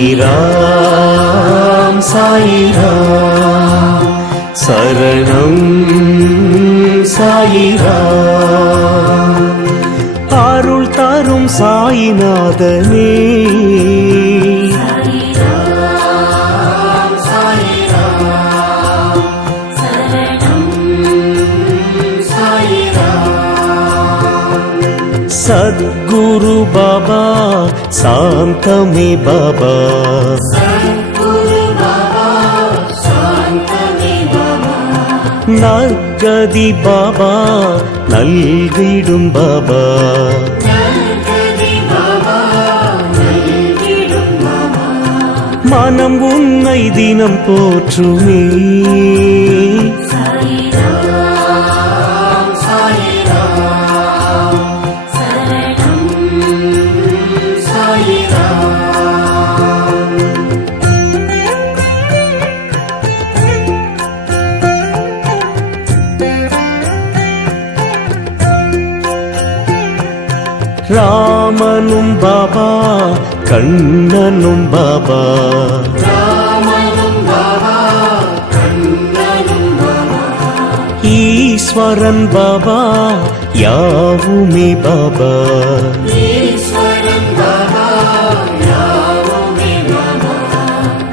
சாயிராம் சாயிராம் சரணம் சாயிராம் அருள் தரும் சாயிநாதனே सद्गुरु बाबा शांतमे बाबा नर्गदि बाबा नल्गिडुम बाबा मनम उन्नै दिनम पोற்றுமே ராமனும் பாபா கண்ணனும் பாபா ஈஸ்வரன் பாபா யாவுமே பாபா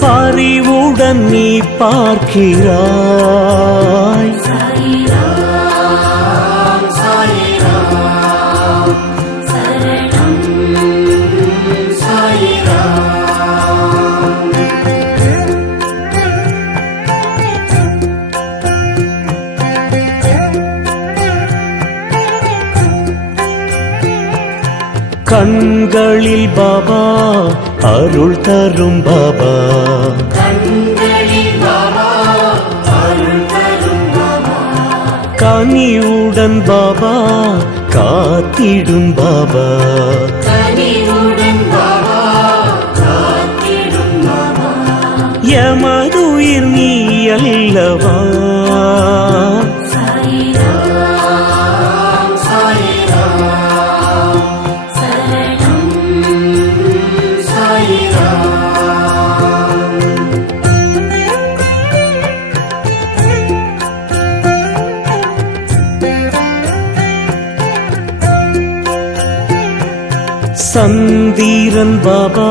பரிவுடன் நீ பார்க்கிறாய் கண்களில் பாபா அருள் தரும் பாபா கனிவுடன் பாபா காத்திடும் பாபா எமதுயிர் நீ அல்லவா சந்திரன் பாபா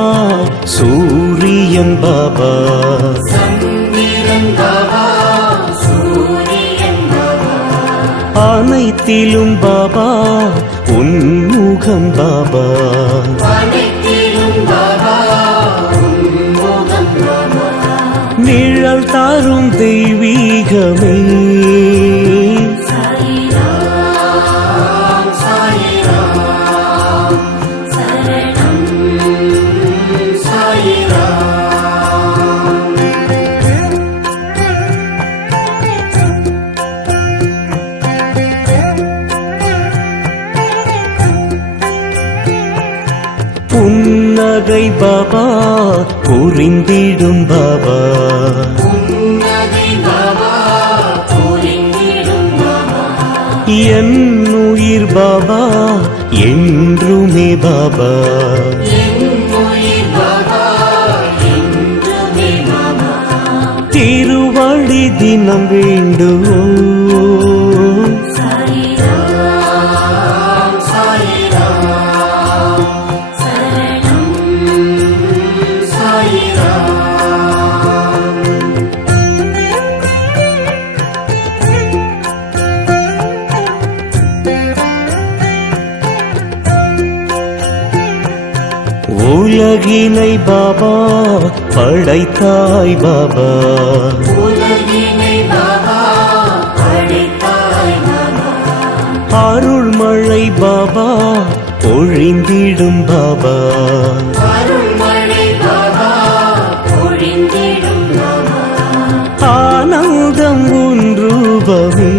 சூரியன் பாபா அனைத்திலும் பாபா உன்முகம் பாபா நிழல் தரும் தெய்வீகமே புன்னகை பாபா புரிந்திடும் பாபா என் உயிர் பாபா என்றுமே பாபா திருவடி தினம் வேண்டுவோம் உலகினை பாபா படைத்தாய் பாபா அருள்மழை பாபா பொழிந்திடும் பாபா ஆனந்தம் ஒன்றுபவே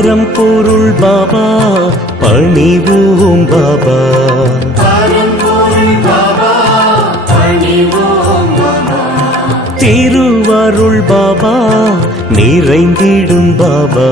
பரம்பொருள் பாபா பணிவோம் பாபா திருவருள் பாபா நிறைந்திடும் பாபா